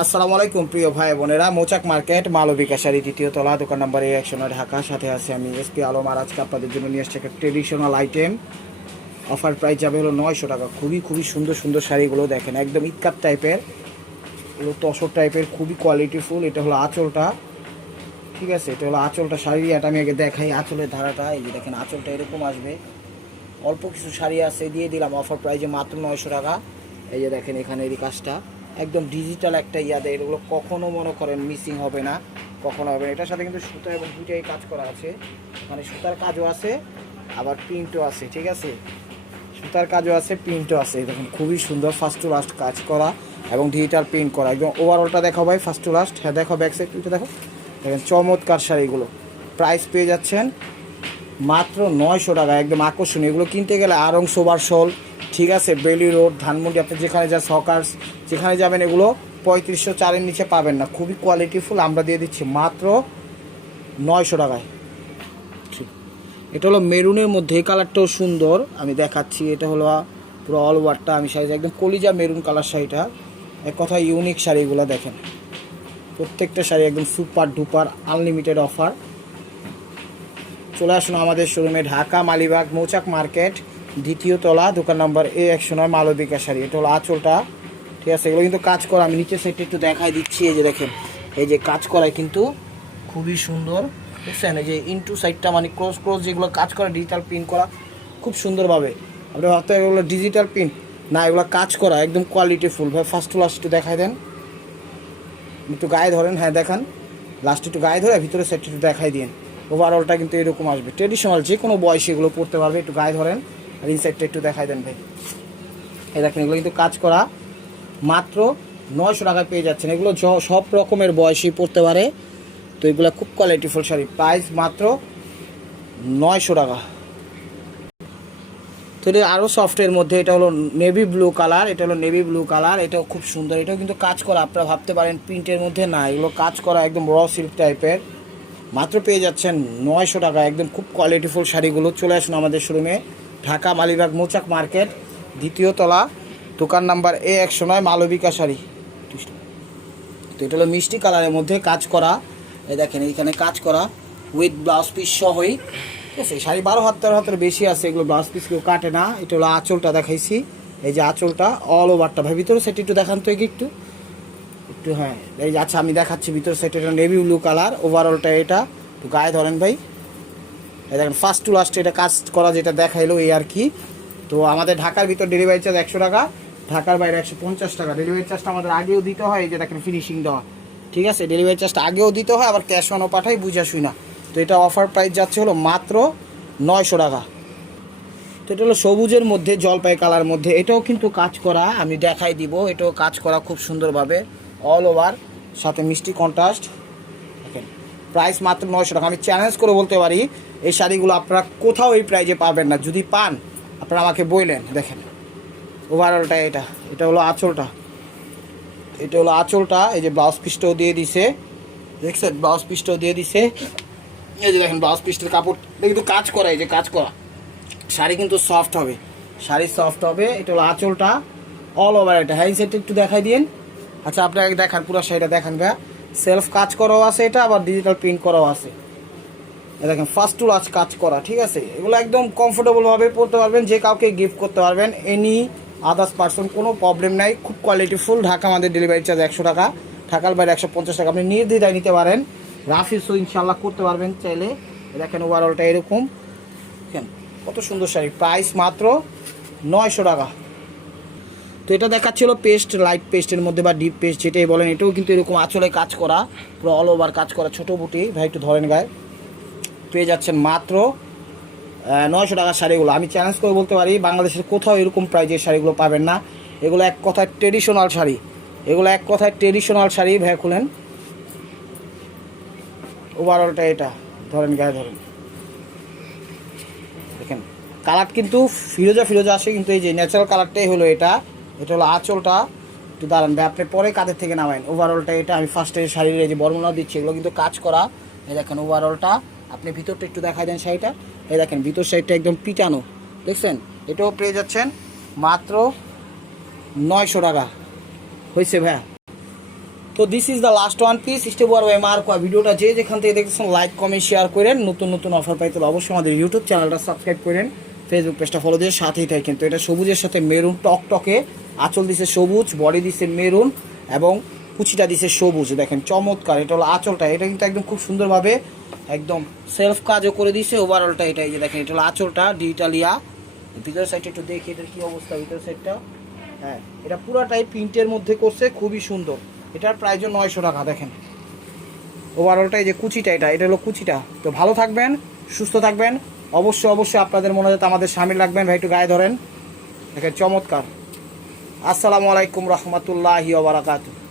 আসসালামু আলাইকুম প্রিয় ভাই বোনেরা, মৌচাক মার্কেট মালবিকা শাড়ি দ্বিতীয় তলা, দোকান নাম্বার A109 ঢাকা। সাথে আছে আমি SP আলম। আর আজকে আপনাদের জন্য নিয়ে আসছে একটা ট্রেডিশনাল আইটেম। অফার প্রাইস যাবে হলো 900 টাকা। খুবই খুবই সুন্দর সুন্দর শাড়িগুলো দেখেন, একদম ইক্কাত টাইপের, এগুলো তসর টাইপের, খুবই কোয়ালিটিফুল। এটা হলো আঁচলটা, ঠিক আছে, এটা হলো আঁচলটা। শাড়ি এটা আমি আগে দেখাই আঁচলের ধারাটা। এই যে দেখেন আঁচলটা এরকম আসবে। অল্প কিছু শাড়ি আছে, দিয়ে দিলাম অফার প্রাইজে মাত্র 900 টাকা। এই যে দেখেন এখানে এই কাজটা একদম ডিজিটাল একটা ইয়াদে, এগুলো কখনো মনে করেন মিসিং হবে না, কখনো হবে না। এটার সাথে কিন্তু সুতা এবং দুইটাই কাজ করা আছে, মানে সুতার কাজও আছে আবার প্রিন্টও আছে, ঠিক আছে, সুতার কাজও আছে প্রিন্টও আছে। দেখুন খুবই সুন্দর, ফার্স্ট টু লাস্ট কাজ করা এবং ডিজিটাল প্রিন্ট করা। একদম ওভারঅলটা দেখো ভাই, ফার্স্ট টু লাস্ট। হ্যাঁ দেখো ব্যাক সাইড দুটো দেখো, দেখেন চমৎকার শাড়িগুলো। প্রাইস পেয়ে যাচ্ছেন মাত্র 900 টাকা, একদম আকর্ষণীয়। এগুলো কিনতে গেলে আরং সোবার শোল, ঠিক আছে, বেলি রোড, ধানমন্ডি, আপনি যেখানে যান, সকার্স, যেখানে যাবেন, এগুলো 3500 চারের নিচে পাবেন না। খুবই কোয়ালিটিফুল, আমরা দিয়ে দিচ্ছি মাত্র 900 টাকায়। এটা হলো মেরুনের মধ্যে, এই কালারটাও সুন্দর, আমি দেখাচ্ছি। এটা হলো পুরো অল ওভারটা, আমি শাড়ি একদম কলিজা মেরুন কালার শাড়িটা। এক কথা ইউনিক শাড়িগুলো দেখেন, প্রত্যেকটা শাড়ি একদম সুপার ডুপার আনলিমিটেড অফার। চলে আসুন আমাদের শোরুমে, ঢাকা মালিবাগ মৌচাক মার্কেট দ্বিতীয় তলা, দোকান নম্বর A109 মালবিকা শাড়ি। এটা হলো আঁচলটা, ঠিক আছে। এগুলো কিন্তু কাজ করা, আমি নিচের সাইডটা একটু দেখাই দিচ্ছি। এই যে দেখেন, এই যে কাজ করায় কিন্তু খুবই সুন্দর, বুঝছেন। এই যে ইনটু সাইডটা মানে ক্রস ক্রস যেগুলো কাজ করা, ডিজিটাল প্রিন্ট করা খুব সুন্দরভাবে। আপনি ভাবতে এগুলো ডিজিটাল প্রিন্ট না, এগুলো কাজ করা একদম কোয়ালিটিফুল। ভাই ফার্স্ট টু লাস্ট একটু দেখাই দেন, একটু গায়ে ধরেন, হ্যাঁ দেখান, লাস্ট একটু গায়ে ধরে ভিতরে সাইডটা একটু দেখাই দিন। ওভারঅলটা কিন্তু এরকম আসবে, ট্রেডিশনাল, যে কোনো বয়সে এগুলো পড়তে পারবে। একটু গায়ে ধরেন আর ইনসাইডটা একটু দেখাই দেন ভাই। এই দেখেন এগুলো কিন্তু কাজ করা, মাত্র 900 টাকায় পেয়ে যাচ্ছেন। এগুলো সব রকমের বয়সী পড়তে পারে, তো এগুলো খুব কোয়ালিটিফুল শাড়ি। প্রাইস মাত্র 900 টাকা। তো এটা আরও সফটের মধ্যে, এটা হলো নেভি ব্লু কালার, এটা হলো নেভি ব্লু কালার, এটাও খুব সুন্দর। এটাও কিন্তু কাজ করা, আপনারা ভাবতে পারেন প্রিন্টের মধ্যে, না, এগুলো কাজ করা একদম র সিল্ক টাইপের। মাত্র পেয়ে যাচ্ছেন 900 টাকা, একদম খুব কোয়ালিটিফুল শাড়িগুলো। চলে আসুন আমাদের শোরুমে, ঢাকা মালিবাগ মৌচাক মার্কেট দ্বিতীয় তলা, দোকান নাম্বার A109 মালবিকা শাড়ি। তো এটা হলো মিষ্টি কালারের মধ্যে কাজ করা, এই দেখেন এইখানে কাজ করা উইথ ব্লাউজ পিস সহই, ঠিক আছে। শাড়ি 12 হাত 13 হাতের বেশি আছে, এগুলো ব্লাউজ পিস কেউ কাটে না। এটা হলো আঁচলটা দেখাইছি, এই যে আঁচলটা অল ওভারটা। ভাই ভিতরে সেটা একটু দেখান তো একটু একটু, হ্যাঁ এই যে, আচ্ছা আমি দেখাচ্ছি ভিতরে সাইড। এটা নেভি ব্লু কালার, ওভারঅলটা এটা একটু গায়ে ধরেন ভাই। এই দেখেন ফার্স্ট টু লাস্ট এটা কাজ করা, যেটা দেখাইলো এই আর কি। তো আমাদের ঢাকার ভিতর ডেলিভারি চার্জ 100 টাকা, ঢাকার বাইরে 150 টাকা। ডেলিভারি চার্জটা আমাদের আগেও দিতে হয়, এই যে দেখেন ফিনিশিং দেওয়া, ঠিক আছে। ডেলিভারি চার্জটা আগেও দিতে হয়, আবার ক্যাশ অনও পাঠাই, বুঝা শুই না। তো এটা অফার প্রাইস যাচ্ছে হলো মাত্র 900 টাকা। তো এটা হলো সবুজের মধ্যে, জলপাই কালার মধ্যে, এটাও কিন্তু কাজ করা, আমি দেখাই দিব। এটাও কাজ করা খুব সুন্দরভাবে অল ওভার, সাথে মিষ্টি কন্ট্রাস্ট। দেখেন প্রাইস মাত্র 900 টাকা। আমি চ্যালেঞ্জ করে বলতে পারি এই শাড়িগুলো আপনারা কোথাও এই প্রাইজে পাবেন না। যদি পান আপনারা আমাকে বললেন। দেখেন ওভারঅলটা এটা, এটা হলো আঁচলটা, এটা হলো আঁচলটা। এই যে ব্লাউজ পিসটাও দিয়ে দিছে, দেখছেন ব্লাউজ পিসটাও দিয়ে দিছে। এই যে দেখেন ব্লাউজ পিসটার কাপড় কিন্তু কাজ করা, এই যে কাজ করা। শাড়ি কিন্তু সফট হবে, শাড়ি সফট হবে। এটা হলো আঁচলটা অল ওভার। এটা হ্যান্ড সেট একটু দেখাই দিন। আচ্ছা আপনাকে দেখান, পুরো শাড়িটা দেখান ভাইয়া। সেলফ কাজ করাও আছে এটা, আবার ডিজিটাল প্রিন্ট করাও আছে। দেখেন ফার্স্ট টু লাস্ট কাজ করা, ঠিক আছে। এগুলো একদম কমফোর্টেবলভাবে পরতে পারবেন, যে কাউকে গিফট করতে পারবেন, এনি আদার্স পার্সন, কোনো প্রবলেম নাই। খুব কোয়ালিটিফুল। ঢাকা আমাদের ডেলিভারি চার্জ 100 টাকা, ঢাকার বাইরে 150 টাকা। আপনি নির্দ্বিধায় নিতে পারেন, রাফিসও ইনশাল্লাহ করতে পারবেন চাইলে। দেখেন ওভারঅলটা এরকম, দেখেন কত সুন্দর শাড়ি। প্রাইস মাত্র 900 টাকা। তো এটা দেখাচ্ছিল পেস্ট, লাইট পেস্টের মধ্যে বা ডিপ পেস্ট যেটাই বলেন। এটাও কিন্তু এরকম আঁচলে কাজ করা, পুরো অল ওভার কাজ করা, ছোটো বুটি। ভাই একটু ধরেন গায়ে, পেয়ে যাচ্ছেন মাত্র 900 টাকার শাড়িগুলো। আমি চ্যালেঞ্জ করে বলতে পারি বাংলাদেশের কোথাও এরকম প্রাইজের শাড়িগুলো পাবেন না। এগুলো এক কথায় ট্রেডিশনাল শাড়ি, এগুলো এক কথায় ট্রেডিশনাল শাড়ি। ভাই খুলেন ওভারঅলটা, এটা ধরেন গায়ে ধরেন, দেখেন কালার কিন্তু ফিরোজা ফিরোজা আসে, কিন্তু এই যে ন্যাচারাল কালারটাই হলো এটা। এটা হলো আঁচলটা, একটু দাঁড়ান ভাই, আপনি পরে কাঁধের থেকে নামাইন। ওভারঅলটা এটা, আমি ফার্স্টে শাড়ির এই যে বর্ণনা দিচ্ছি, এগুলো কিন্তু কাজ করা। এই দেখেন ওভারঅলটা, আপনি ভিতরটা একটু দেখাই দেন শাড়িটা। এই দেখেন ভিতর সাইডটা একদম পিটানো, দেখছেন। এটাও পেয়ে যাচ্ছেন মাত্র 900 টাকা। হয়েছে ভাইয়া। তো this is the last one piece স্টেবর এমআর ভিডিওটা যে যেখান থেকে দেখতেছেন লাইক কমেন্ট শেয়ার করেন, নতুন নতুন অফার পাইতে হলে অবশ্যই আমাদের ইউটিউব চ্যানেলটা সাবস্ক্রাইব করেন, ফেসবুক পেজটা ফলো দিয়ে সাথেই থাকেন। তো এটা সবুজের সাথে মেরুন টকটকে, আঁচল দিছে সবুজ, বডি দিছে মেরুন এবং কুচিটা দিছে সবুজ। দেখেন চমৎকার, এটা হলো আঁচলটা, এটা কিন্তু একদম খুব সুন্দরভাবে একদম সেলফ কাজও করে দিছে। ওভারঅলটা এটা, এই যে দেখেন এটা হলো আঁচলটা ডিজিটালিয়া। ভিতর সাইডটা একটু দেখি এটার কী অবস্থা, ভিতর সাইডটা হ্যাঁ এটা পুরাটাই প্রিন্টের মধ্যে করছে, খুবই সুন্দর। এটার প্রাইসও 900 টাকা। দেখেন ওভারঅলটা, এই যে কুচিটা, এটা হলো কুচিটা। তো ভালো থাকবেন, সুস্থ থাকবেন, অবশ্যই আপনাদের মনে যাতে আমাদের সামিল রাখবেন। ভাই একটু গায়ে ধরেন, দেখেন চমৎকার। আসসালামু আলাইকুম রহমতুল্লাহি ওয়া বারাকাতুহু।